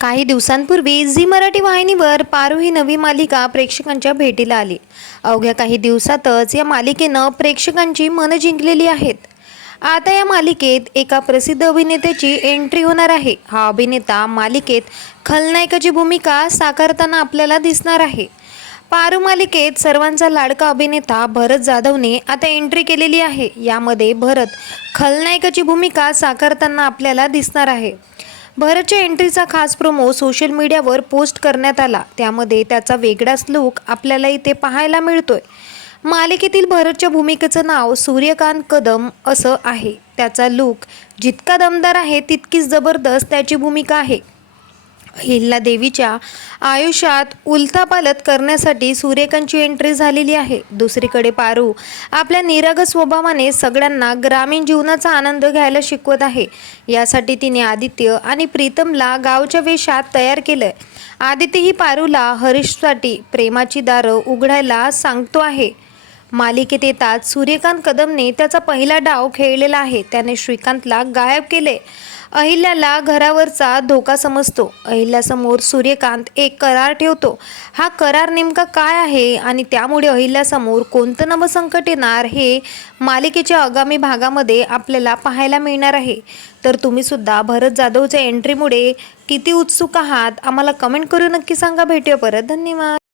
काही दिवसांपूर्वी झी मराठी वाहिनीवर पारू ही नवी मालिका प्रेक्षकांच्या भेटीला आली. अवघ्या काही दिवसातच या मालिकेनं प्रेक्षकांची मनं जिंकलेली आहेत. आता या मालिकेत एका प्रसिद्ध अभिनेत्याची एंट्री होणार आहे. हा अभिनेता मालिकेत खलनायकाची भूमिका साकारताना आपल्याला दिसणार आहे. पारू मालिकेत सर्वांचा लाडका अभिनेता भरत जाधवने आता एंट्री केलेली आहे. यामध्ये भरत खलनायकाची भूमिका साकारताना आपल्याला दिसणार आहे. भरतच्या एंट्रीचा खास प्रोमो सोशल मीडियावर पोस्ट करण्यात आला. त्यामध्ये त्याचा वेगळाच लुक आपल्याला इथे पाहायला मिळतोय. मालिकेतील भरतच्या भूमिकेचं नाव सूर्यकांत कदम असं आहे. त्याचा लुक जितका दमदार आहे तितकीच जबरदस्त त्याची भूमिका आहे. हिल्ला देवीच्या आयुष्यात उलथापालत करण्यासाठी सूर्यकांतची एंट्री झालेली आहे. दुसरीकडे पारू आपल्या निराग स्वभावाने सगळ्यांना ग्रामीण जीवनाचा आनंद घ्यायला शिकवत आहे. यासाठी तिने आदित्य आणि प्रीतमला गावच्या वेशात तयार केलंय. आदित्य ही पारूला हरीशसाठी प्रेमाची दारं उघडायला सांगतो आहे. मालिकेत येतात सूर्यकांत कदमने त्याचा पहिला डाव खेळलेला आहे. त्याने श्रीकांतला गायब केले अहिल्याला घरावरचा धोका समजतो. अहिल्यासमोर सूर्यकांत एक करार ठेवतो. हा करार नेमका काय आहे आणि त्यामुळे अहिल्यासमोर कोणतं नवं संकट येणार हे मालिकेच्या आगामी भागामध्ये आपल्याला पाहायला मिळणार आहे. तर तुम्ही सुद्धा भरत जाधवच्या एंट्रीमुळे किती उत्सुक आहात? आम्हाला कमेंट करून नक्की सांगा. भेटूया परत. धन्यवाद.